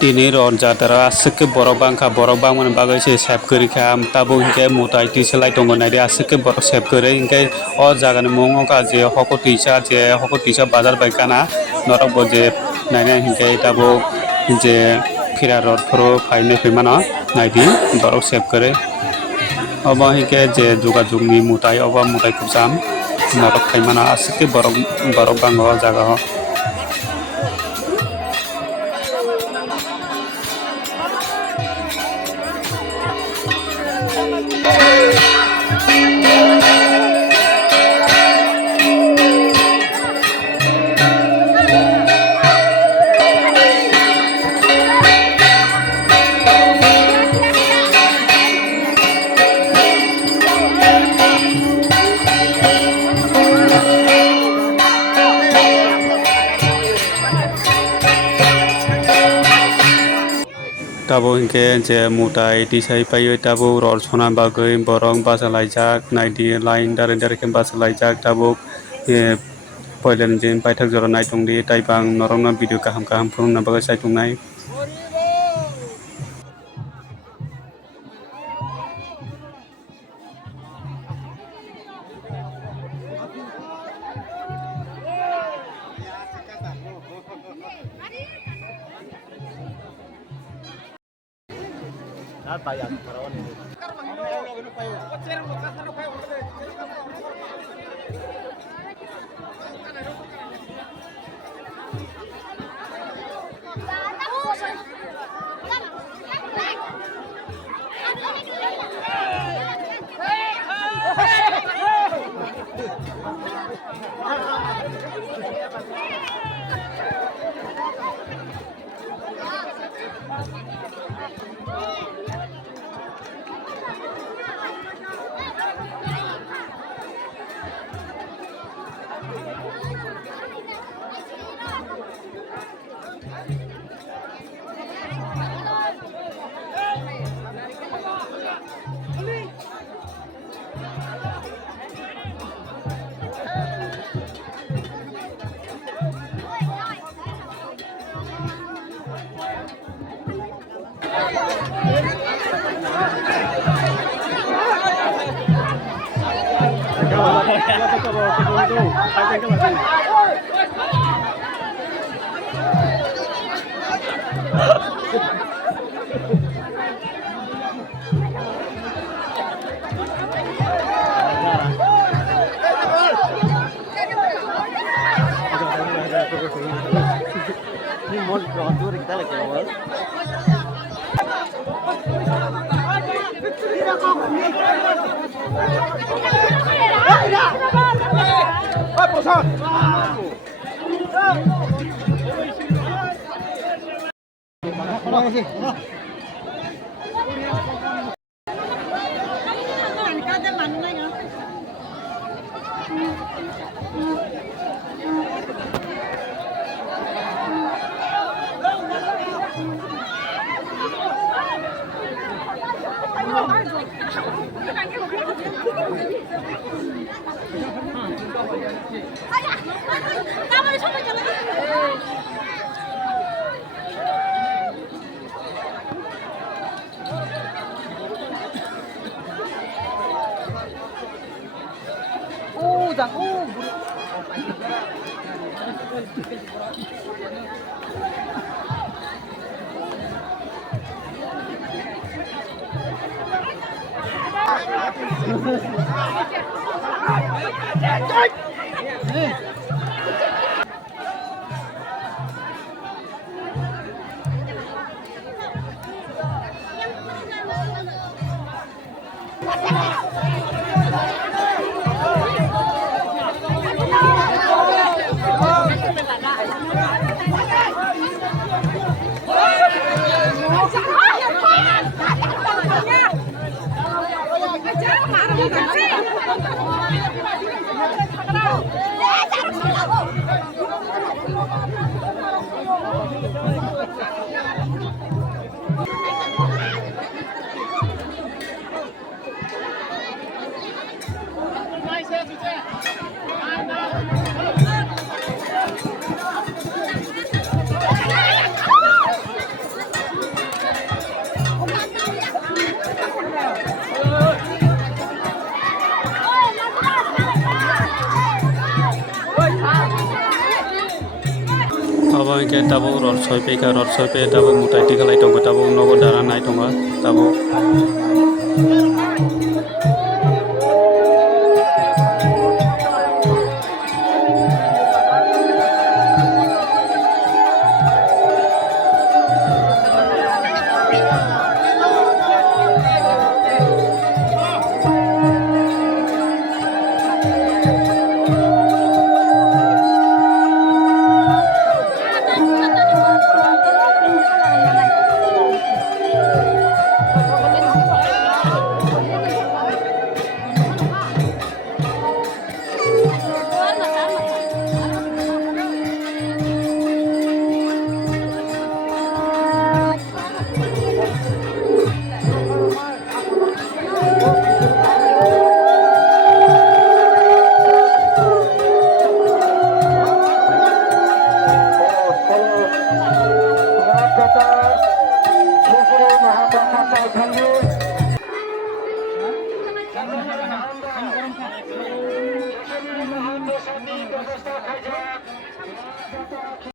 tini ron jatara asike borok bangka borok bangmani bagui se save kori kam tabo hingke mutai tisalai tongo nai de asike borok save kori hingke o jaga ni mung ongka je hoko tisa bazar bai kana norok bo je naina hingke tabo je phira rot foro fainai faimano naidi borok save kori obo hingke je jogajog ni mutai obo mutai kupsam norok faimano asike borok bango o jaga o. Tabo hingke je mutai tisai paio tabo rol sona bagui borok basalaijak naidi line dare ke basalaijak tabo poilen jin paithak jora naitongdi taibang norokno video kaham phunukna bagui saitongnai. hingke tabuk rot soipe ka rot soipe tabuk mutai tikalai tongo tabuk nogo dara nai tongo tabuk. Mahapasya